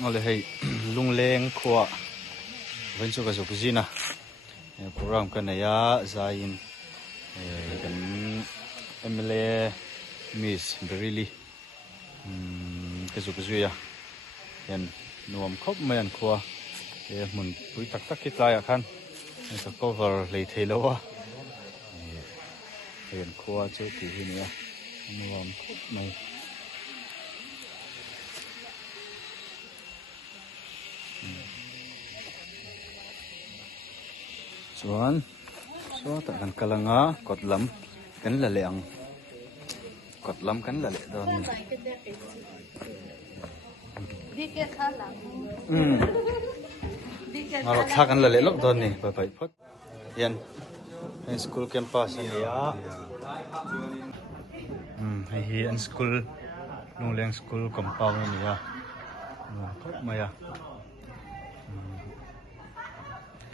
ngồi hay lung leng khua vẫn cho cái số cái gì nè program cái này á zain cái MLA Miss Berili cái số cái gì à hiện nuông khóc mấy anh khua mình bụi tắc tắc cái tai à khăn cái cover lấy thế lâu à hiện khua chơi thì gì nữa nuông khóc mấy chuan so ta kan kalanga kotlam kan la leang kotlam kan la le don maro tha kan la le lok don ni pai pai phot yan high school campus ani ya hi an school lungleng school compound ani ya khop maya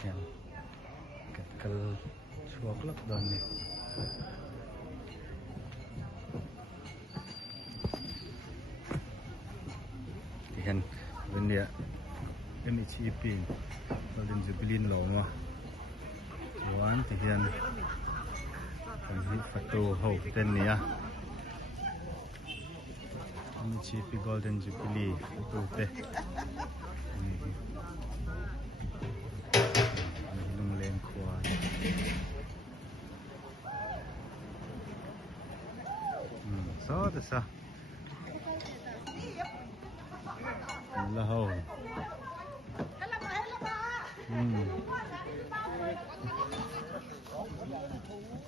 yan kal suak lak don ni yan vendia MECP golden jubilee lo ma chuan ti hian kan hi photo ho ten ni a MECP golden jubilee photo te lung khua so ta sa la ho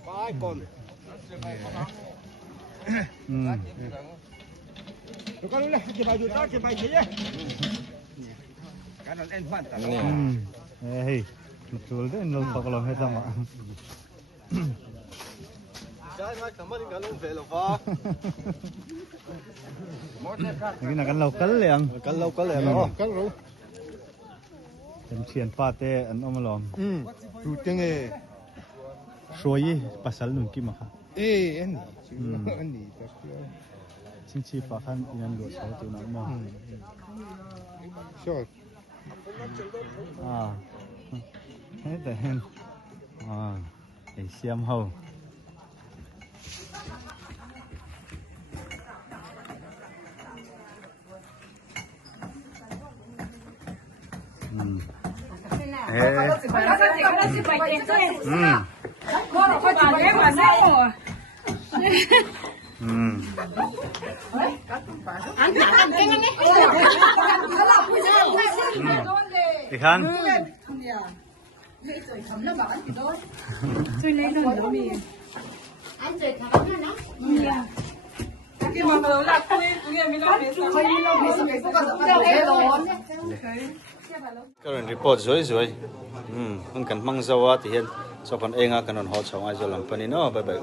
Bye con. Tụi con lên, chụp bài đó, chụp bài gì đấy. Cái nó lên hoàn tất. Hey, betul deh, nol kalau kita mak. Jangan nak tambah ni kalau velo pa. Lagi nak kan lokal yang. Lokal ya, lokal ro. Tem sian pate an omalom. Tu tenge. Soyi pasal nun ki maka. Ani. Ani. Cici pakan yang lo saya tu nak mah. Sure. Thế tại hen để xem hầu thì khăn Tôi lấy rồi đó mì. Anh chơi thắm nữa nè. Cái mà nó là quê mình lo về sao? Mình lo về sao? Mình có cái đó. Current report rồi. Mình cần mang dầu thì hiện sau phần anh cần họ chồng ai rồi làm phần nó bye bye.